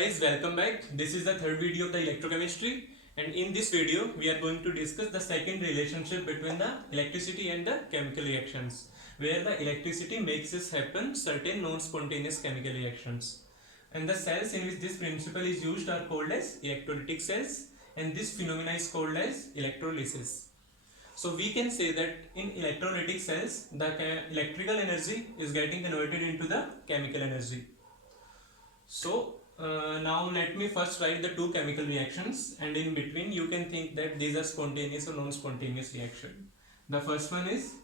guys, welcome back. This is the third video of the electrochemistry, and in this video we are going to discuss the second relationship between the electricity and the chemical reactions, where the electricity makes us happen certain non-spontaneous chemical reactions. And the cells in which this principle is used are called as electrolytic cells, and this phenomena is called as electrolysis. So we can say that in electrolytic cells, the electrical energy is getting converted into the chemical energy. So now let me first write the two chemical reactions, and in between you can think that these are spontaneous or non-spontaneous reaction. The first one is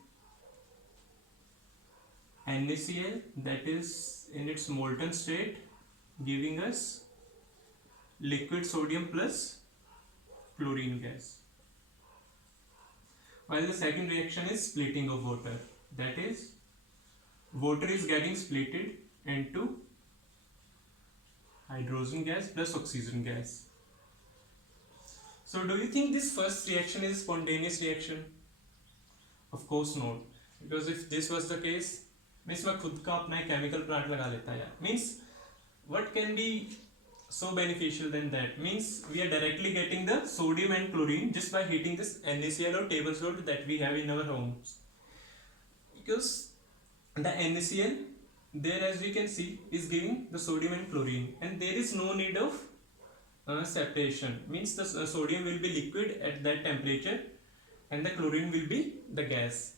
NaCl, that is in its molten state giving us liquid sodium plus chlorine gas. While the second reaction is splitting of water, that is water is getting splitted into hydrogen gas plus oxygen gas. So do you think this first reaction is a spontaneous reaction? Of course not, because if this was the case, means मैं खुद का अपना एक chemical plant लगा लेता है. Means what can be so beneficial than that? Means we are directly getting the sodium and chlorine just by heating this NaCl or table salt that we have in our homes. Because the NaCl there, as we can see, is giving the sodium and chlorine, and there is no need of separation. Means the sodium will be liquid at that temperature and the chlorine will be the gas.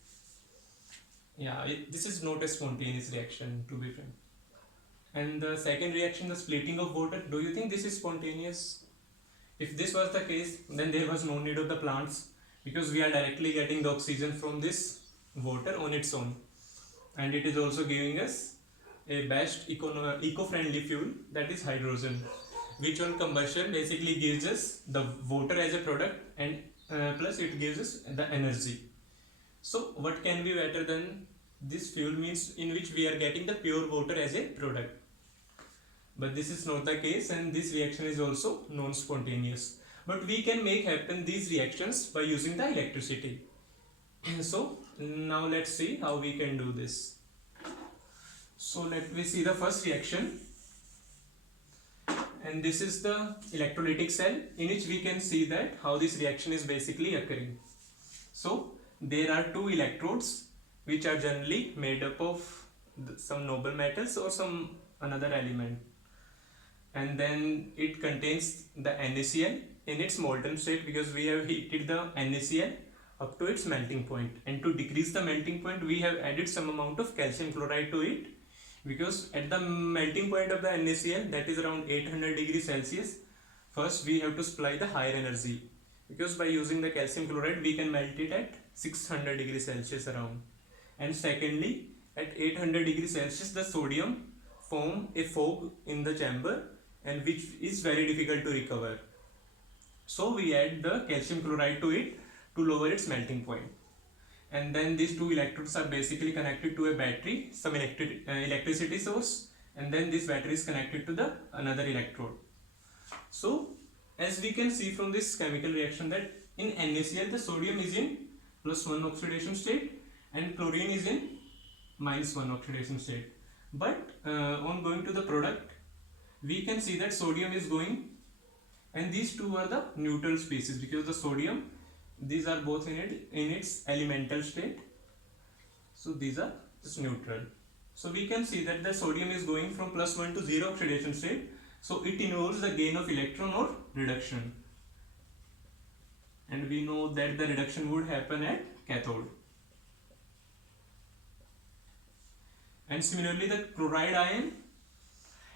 Yeah, this is not a spontaneous reaction, to be frank. And the second reaction, the splitting of water, do you think this is spontaneous? If this was the case, then there was no need of the plants, because we are directly getting the oxygen from this water on its own, and it is also giving us a best eco-friendly fuel, that is hydrogen, which on combustion basically gives us the water as a product, and plus it gives us the energy. So what can be better than this fuel, means in which we are getting the pure water as a product? But this is not the case, and this reaction is also non-spontaneous. But we can make happen these reactions by using the electricity. So now let's see how we can do this. So let me see the first reaction, and this is the electrolytic cell in which we can see that how this reaction is basically occurring. So there are two electrodes which are generally made up of some noble metals or some another element, and then it contains the NaCl in its molten state, because we have heated the NaCl up to its melting point, and to decrease the melting point we have added some amount of calcium chloride to it, because at the melting point of the NaCl, that is around 800 degrees Celsius, first we have to supply the higher energy, because by using the calcium chloride we can melt it at 600 degrees Celsius around. And secondly, at 800 degrees Celsius the sodium form a fog in the chamber, and which is very difficult to recover. So we add the calcium chloride to it to lower its melting point. And then these two electrodes are basically connected to a battery, some electricity source, and then this battery is connected to the another electrode. So as we can see from this chemical reaction that in NaCl the sodium is in +1 oxidation state and chlorine is in -1 oxidation state. But on going to the product, we can see that sodium is going, and these two are the neutral species, because the sodium, these are both in its elemental state, so these are just neutral. So we can see that the sodium is going from +1 to 0 oxidation state, so it involves the gain of electron or reduction, and we know that the reduction would happen at cathode. And similarly the chloride ion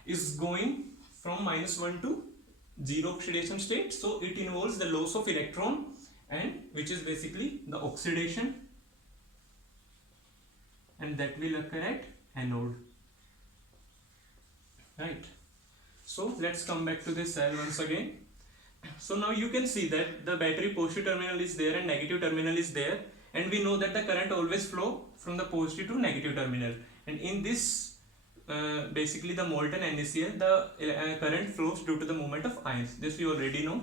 is going from -1 to 0 oxidation state, so it involves the loss of electron, and which is basically the oxidation, and that will occur at anode, right? So let's come back to this cell once again. So now you can see that the battery positive terminal is there and negative terminal is there, and we know that the current always flow from the positive to negative terminal, and in this basically the molten NaCl, the current flows due to the movement of ions. This we already know.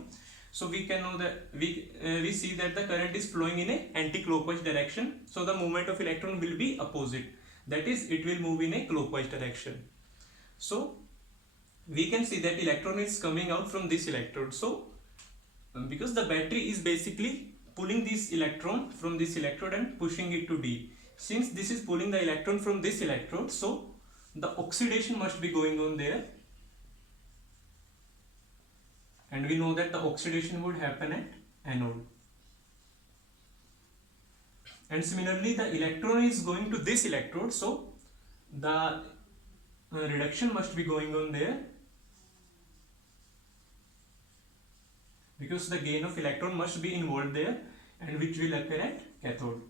So we can know that we see that the current is flowing in a anti-clockwise direction, so the movement of electron will be opposite, that is it will move in a clockwise direction. So we can see that electron is coming out from this electrode. So because the battery is basically pulling this electron from this electrode and pushing it to D. Since this is pulling the electron from this electrode, so the oxidation must be going on there, and we know that the oxidation would happen at anode. And similarly the electron is going to this electrode, so the reduction must be going on there, because the gain of electron must be involved there, and which will occur at cathode.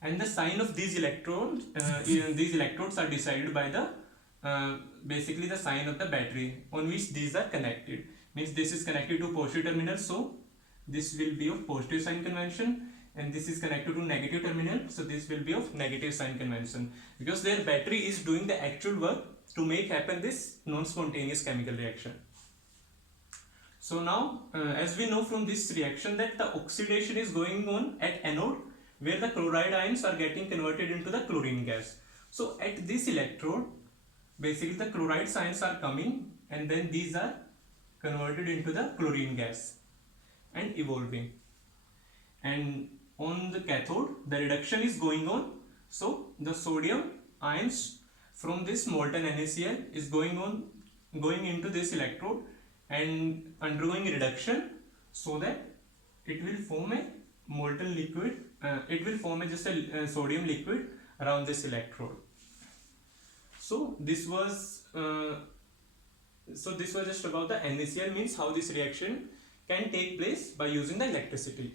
And the sign of these electrons, these electrodes are decided by the basically the sign of the battery on which these are connected. Means this is connected to positive terminal, so this will be of positive sign convention, and this is connected to negative terminal, so this will be of negative sign convention, because their battery is doing the actual work to make happen this non-spontaneous chemical reaction. So now as we know from this reaction that the oxidation is going on at anode, where the chloride ions are getting converted into the chlorine gas. So at this electrode, basically the chloride ions are coming, and then these are converted into the chlorine gas and evolving. And on the cathode, the reduction is going on, so the sodium ions from this molten NaCl is going into this electrode and undergoing reduction, so that it will form a molten liquid, it will form just a sodium liquid around this electrode. So this was just about the NaCl, means how this reaction can take place by using the electricity.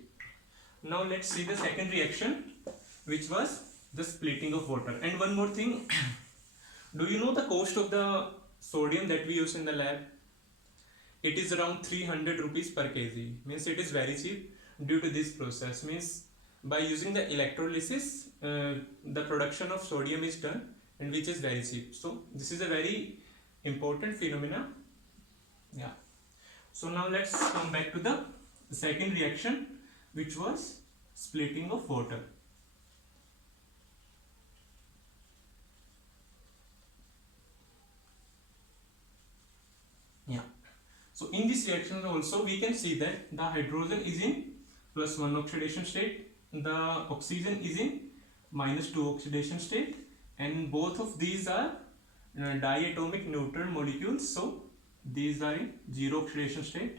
Now let's see the second reaction, which was the splitting of water. And one more thing, do you know the cost of the sodium that we use in the lab? It is around 300 rupees per kg. Means it is very cheap due to this process. Means by using the electrolysis, the production of sodium is done, and which is very cheap. So this is a very important phenomena. Yeah. So now let's come back to the second reaction, which was splitting of water. Yeah. So in this reaction also we can see that the hydrogen is in +1 oxidation state, the oxygen is in -2 oxidation state, and both of these are diatomic neutral molecules, so these are in 0 oxidation state,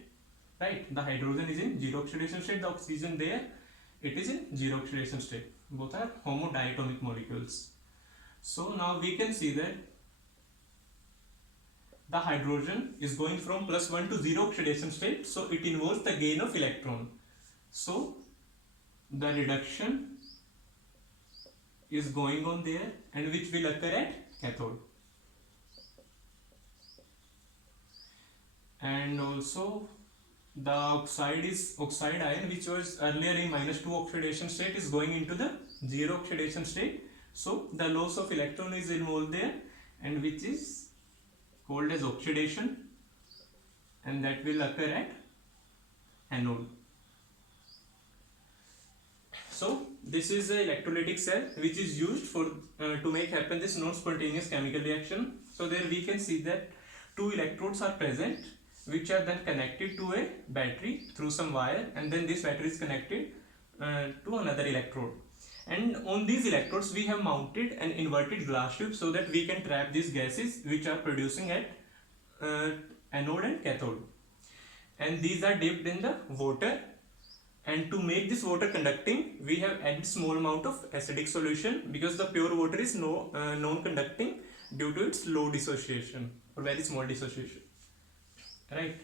right? The hydrogen is in 0 oxidation state, the oxygen there, it is in 0 oxidation state. Both are homodiatomic molecules. So now we can see that the hydrogen is going from +1 to 0 oxidation state, so it involves the gain of electron. So the reduction is going on there, and which will occur at cathode. And also the oxide ion, which was earlier in -2 oxidation state, is going into the 0 oxidation state. So the loss of electron is involved there, and which is called as oxidation, and that will occur at anode. So this is the electrolytic cell, which is used for to make happen this non-spontaneous chemical reaction. So there we can see that 2 electrodes are present, which are then connected to a battery through some wire, and then this battery is connected to another electrode. And on these electrodes we have mounted an inverted glass tube, so that we can trap these gases which are producing at anode and cathode. And these are dipped in the water, and to make this water conducting we have added small amount of acidic solution, because the pure water is non-conducting due to its low dissociation or very small dissociation, right?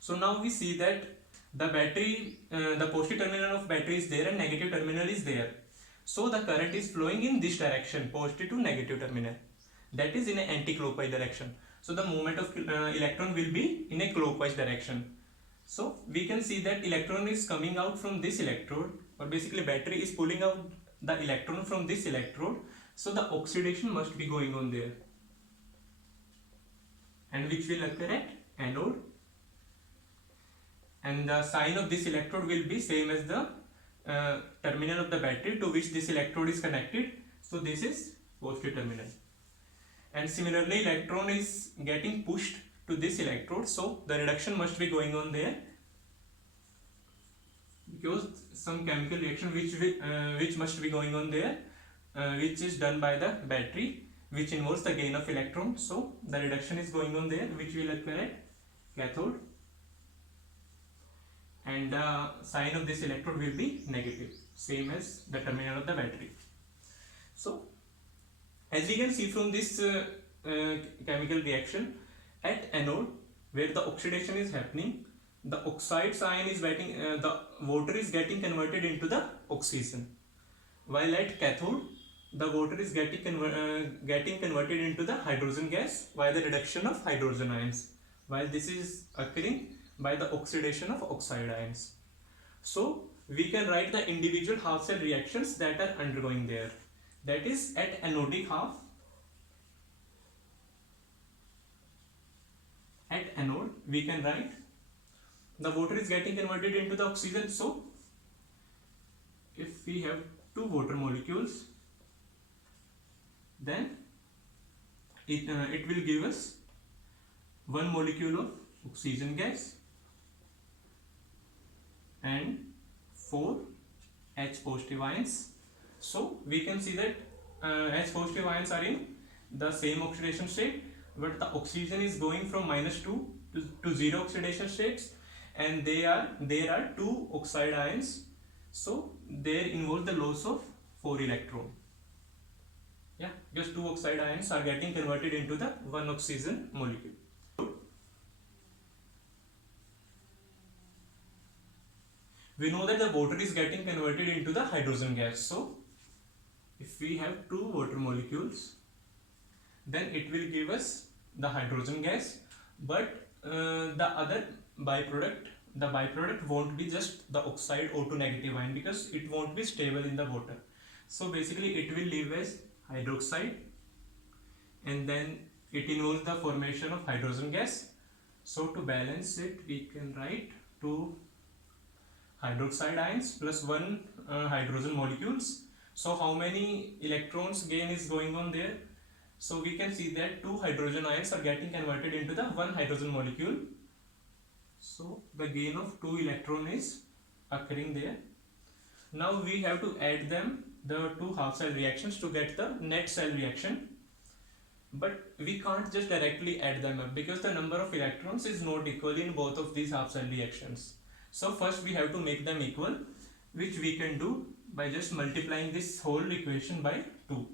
So now we see that the battery, the positive terminal of battery is there and negative terminal is there. So the current is flowing in this direction, positive to negative terminal, that is in an anti-clockwise direction. So the movement of electron will be in a clockwise direction. So we can see that electron is coming out from this electrode, or basically battery is pulling out the electron from this electrode. So the oxidation must be going on there, and which will occur at anode. And the sign of this electrode will be same as the terminal of the battery to which this electrode is connected. So this is positive terminal. and similarly electron is getting pushed to this electrode, so the reduction must be going on there, because some chemical reaction which must be going on there, which is done by the battery, which involves the gain of electron. So the reduction is going on there, which will occur at cathode, and the sign of this electrode will be negative, same as the terminal of the battery. So as we can see from this chemical reaction, at anode where the oxidation is happening, the oxides ion is getting the water is getting converted into the oxygen, while at cathode the water is getting converted into the hydrogen gas by the reduction of hydrogen ions, while this is occurring by the oxidation of oxide ions. So we can write the individual half cell reactions that are undergoing there. That is, at anodic half, at anode we can write the water is getting converted into the oxygen. So if we have two water molecules, then it will give us one molecule of oxygen gas and 4 H positive ions. So we can see that H positive ions are in the same oxidation state, but the oxygen is going from -2 to 0 oxidation states, and there are 2 oxide ions, so there involves the loss of 4 electron. Yeah, just 2 oxide ions are getting converted into the 1 oxygen molecule. We know that the water is getting converted into the hydrogen gas. So if we have 2 water molecules, then it will give us the hydrogen gas, but the other byproduct won't be just the oxide O2 negative ion, because it won't be stable in the water. So basically it will leave as hydroxide, and then it involves the formation of hydrogen gas. So to balance it, we can write 2 hydroxide ions plus 1 hydrogen molecules. So how many electrons gain is going on there? So we can see that 2 hydrogen ions are getting converted into the 1 hydrogen molecule. So the gain of 2 electron is occurring there. Now we have to add them, the 2 half cell reactions, to get the net cell reaction. But we can't just directly add them up, because the number of electrons is not equal in both of these half cell reactions. So first we have to make them equal, which we can do by just multiplying this whole equation by 2.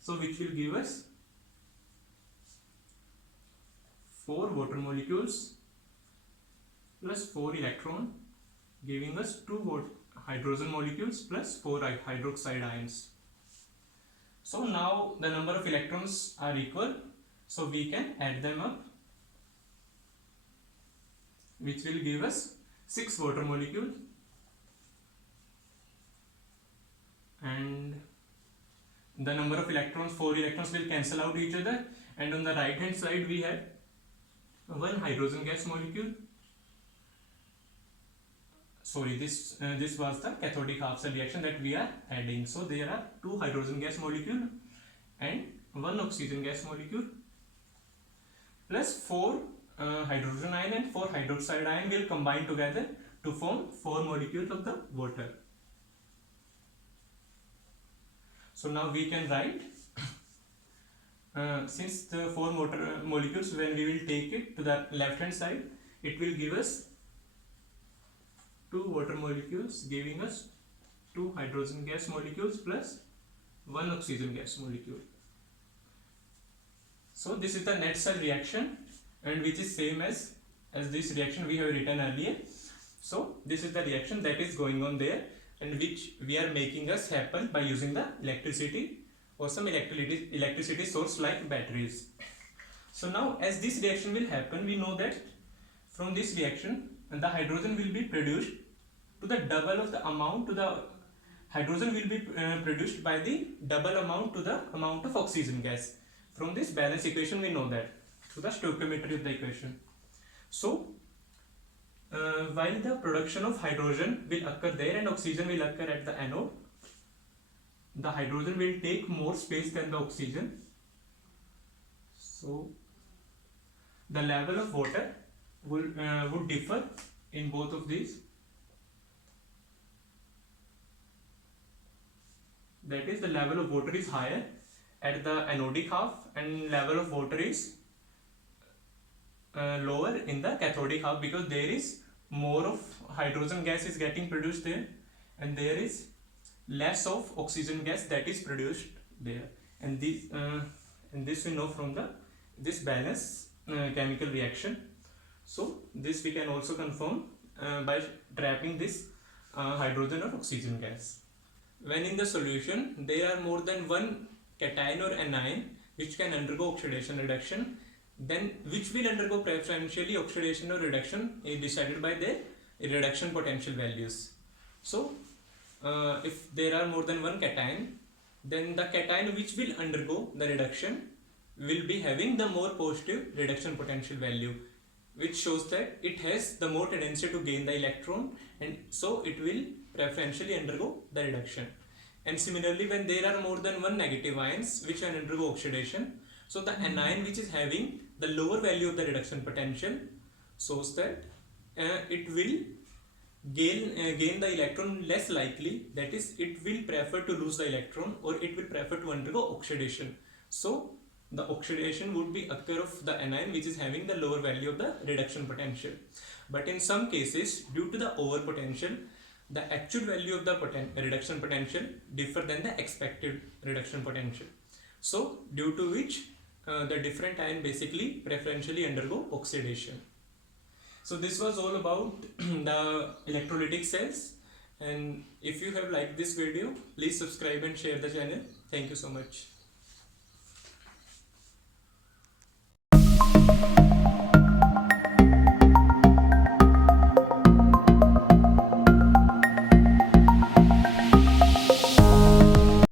So which will give us 4 water molecules plus 4 electron, giving us 2 hydrogen molecules plus 4 hydroxide ions. So now the number of electrons are equal, so we can add them up, which will give us 6 water molecules, and the number of electrons, 4 electrons, will cancel out each other, and on the right hand side we have 1 hydrogen gas molecule. Sorry, this was the cathodic half cell reaction that we are adding. So there are 2 hydrogen gas molecule and 1 oxygen gas molecule plus 4 hydrogen ion and 4 hydroxide ion will combine together to form 4 molecules of the water. So now we can write, since the 4 water molecules, when we will take it to the left hand side, it will give us 2 water molecules, giving us 2 hydrogen gas molecules plus 1 oxygen gas molecule. So this is the net cell reaction, and which is same as this reaction we have written earlier. So this is the reaction that is going on there, and which we are making us happen by using the electricity or some electricity source like batteries. So now as this reaction will happen, we know that from this reaction the hydrogen will be produced to the double of the amount, to the hydrogen will be produced by the double amount to the amount of oxygen gas. From this balance equation we know that through the stoichiometry of the equation. So while the production of hydrogen will occur there and oxygen will occur at the anode, the hydrogen will take more space than the oxygen, So the level of water would differ in both of these. That is, the level of water is higher at the anodic half and level of water is lower in the cathodic half, because there is more of hydrogen gas is getting produced there and there is less of oxygen gas that is produced there. And this we know from this balance chemical reaction. So this we can also confirm by trapping this hydrogen or oxygen gas. When in the solution there are more than one cation or anion which can undergo oxidation reduction, then which will undergo preferentially oxidation or reduction is decided by their reduction potential values. So if there are more than one cation, then the cation which will undergo the reduction will be having the more positive reduction potential value, which shows that it has the more tendency to gain the electron, and so it will preferentially undergo the reduction. And similarly, when there are more than one negative ions which can undergo oxidation, so the anion which is having the lower value of the reduction potential shows that it will gain the electron less likely, that is, it will prefer to lose the electron or it will prefer to undergo oxidation. So the oxidation would be occur of the anion which is having the lower value of the reduction potential. But in some cases, due to the over potential, the actual value of the reduction potential differ than the expected reduction potential. So due to which the different ion basically preferentially undergo oxidation. So this was all about the electrolytic cells, and if you have liked this video, please subscribe and share the channel. Thank you so much.